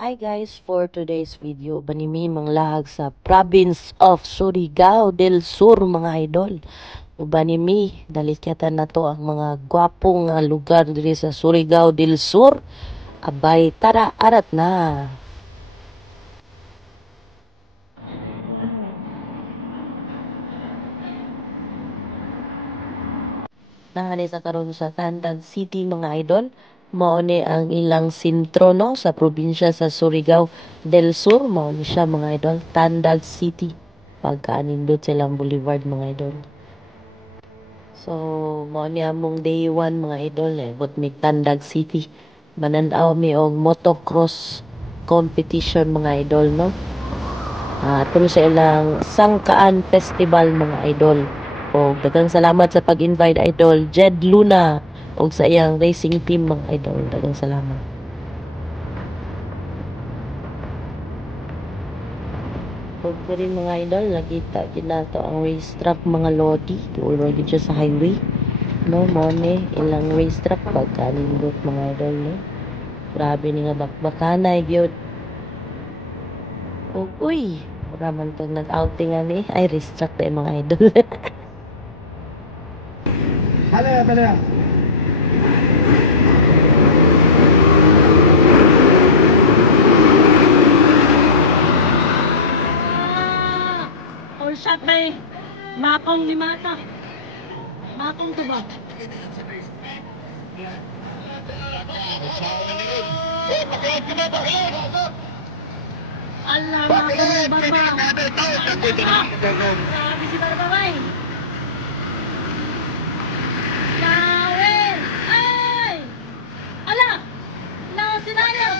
Hi guys, for today's video, banimi manglahag sa province of Surigao del Sur mga idol. Banimi, dalikyatan na to ang mga gwapong lugar diri sa Surigao del Sur. Abay, tara, arat na. Nahali sa karon sa Tandan City mga idol. Mao ni ang ilang sentro no sa probinsya sa Surigao del Sur. Mao ni siya mga idol, Tandag City. Pagkaanindot silang boulevard mga idol. So, mao ni among day 1 mga idol but may Tandag City. Mananaw mi og motocross competition mga idol no. Tungkol sa ilang Sangkaan Festival mga idol. O daghang salamat sa pag-invite idol Jed Luna og sa iyang racing team mga idol. Daghang salamat. Og rin mga idol, nakita ginato ang racetrack mga lodi. Tuloy gid siya sa highway. No, mo ni ilang racetrack pagkalindot mga idol no. Grabe ni nga bakbakanay gyud. Og uy, mura man tong nag-outing ani ay racetrack tay mga idol. Hala. All shot kay Makong ni Mata. Makong to ba? Allah, Makong ba ba? Grabe si Barbaway. Lawin! Ay! Ala! Law sinalo!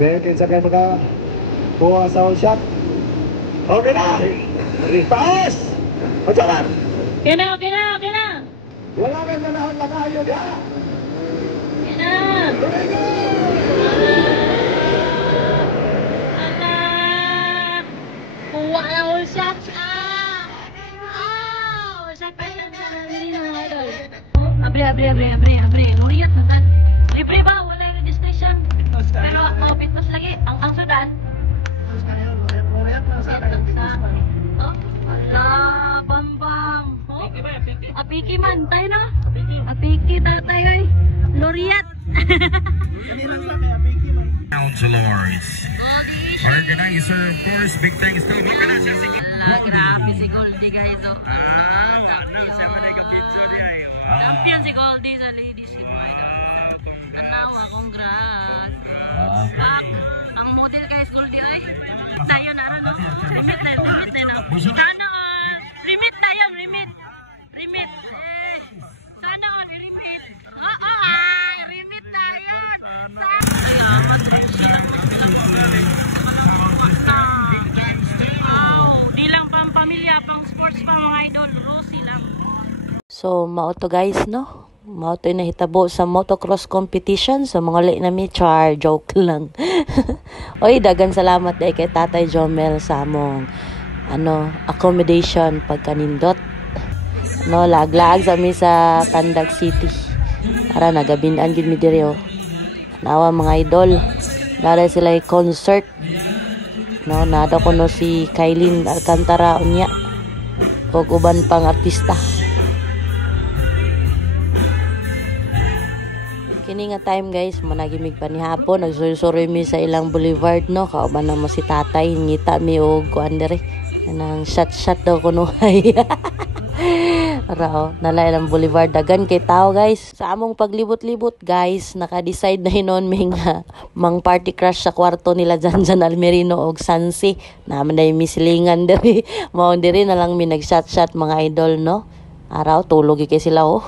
Bekin sa kayo mga buha sa all shot. Okay na! Paas! Pasalan! Okay na! Wala kang ganahan lang ayaw ka! Okay na! Ala! Kuha na all shot! All shot pa yan sa nalili ng mga idol. Abre. Luriyat na tan. Libre ba? Wala yung registration. Pero fitness lagi. Ang sudan. Ala! Bambam! Apiki man. Tayo na? Apiki tayo ay. Luriyat! Counselors. Organizer, of course, big thanks to organizer. Grabe si Goldie guys. Champion si Goldie sa ladies. Anawa, congrats. Back. Ang model guys, Goldie ay. Tayo na no? Limit na. Sana all. Limit tayo. Limit. Sana all, limit. Limit tayo. Di lang pang pamilya, pang sports pa mga idol. Rosy lang. So, mao to guys, no? Mao to nahitabo sa motocross competition. Sa mga late na mi, joke lang. Oy, dagang salamat day kay Tatay Jomel sa among accommodation pagkanindot. No, laglaag sa mi sa Tandag City. Para nagabinan gid mi diri oh. Nawa mga idol. Dara sila concert. No, nada ko no si Kailin Alcantara unya. Og uban pang artista. Kini nga time guys, managimig pa ni hapon, nagsuroy mi sa ilang boulevard no, kauban na mo si tatay, ngita mi og kuan dere. Nang shot daw kuno hay. Rao, nalay lang boulevard dagan kay tao guys. Sa among paglibot-libot guys, naka-decide na hinon mi nga mang party crush sa kwarto nila Janjan Almerino og Sansi. Naman na yung misilingan dere. Mao dere na lang mi nag-shot mga idol no. Araw tulog kay sila oh.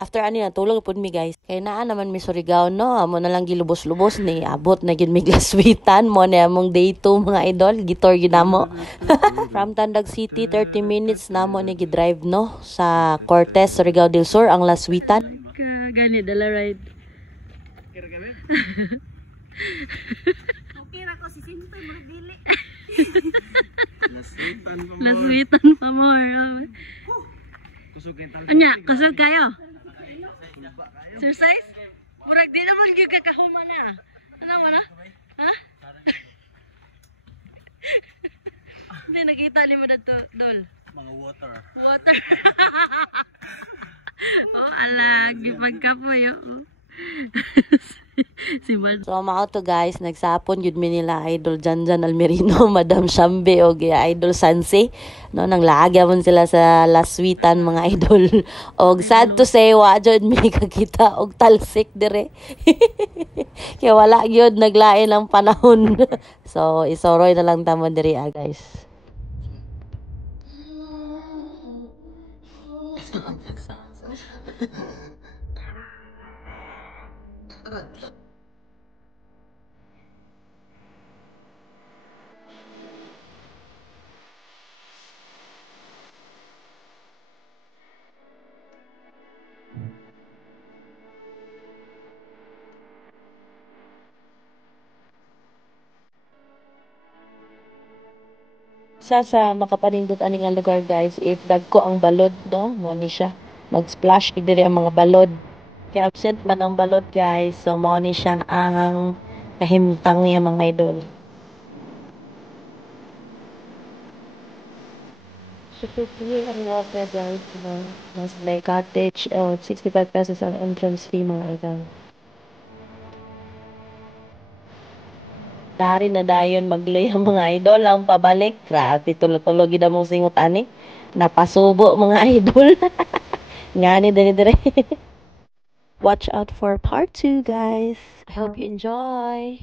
After ani na tulog pud mi guys. Kay naa naman mi Surigao no, amo na lang gilubos-lubos ni abot na gid mi glaswitan mo na among day 2 mga idol, gitor gid namo. From Tandag City 30 minutes namo ni gidrive no sa Cortez, Surigao del Sur ang laswitan. Gani dala ride. Okay ra ko si Sinto. Laswitan pa more. Anya, kusog kayo? Exercise? Murag di naman gyud kakahuma na. Ano man na? Ha? Hindi nakita ni mo dito, Dol. Mga water. Water. Oh, alag, gipagkapoy. Si Mad. So mao to guys, nagsapon yun mi nila idol Janjan Almerino, Madam Shambe o idol Sansi. No, nang laagya man sila sa laswitan mga idol. Og sad to say wa jud mi kakita og talsik dire. Kaya wala gyud naglain ang panahon. So isoroy na lang tamo dire guys. Sa makapanindot aning nga lugar guys, if dagko ang balod no, mo ni siya mag-splash diri ang mga balod. Kaya absent man ang balod guys, so mo ni siya ang kahimtang niya mga idol. Super free ang water guys, mas may cottage, 65 pesos ang entrance fee mga idol. Dari na dayon magloy ang mga idol ang pabalik. Grabe tulo-tulo gid among singot ani. Napasubo mga idol. Ngani dire. Watch out for part 2 guys. I hope you enjoy.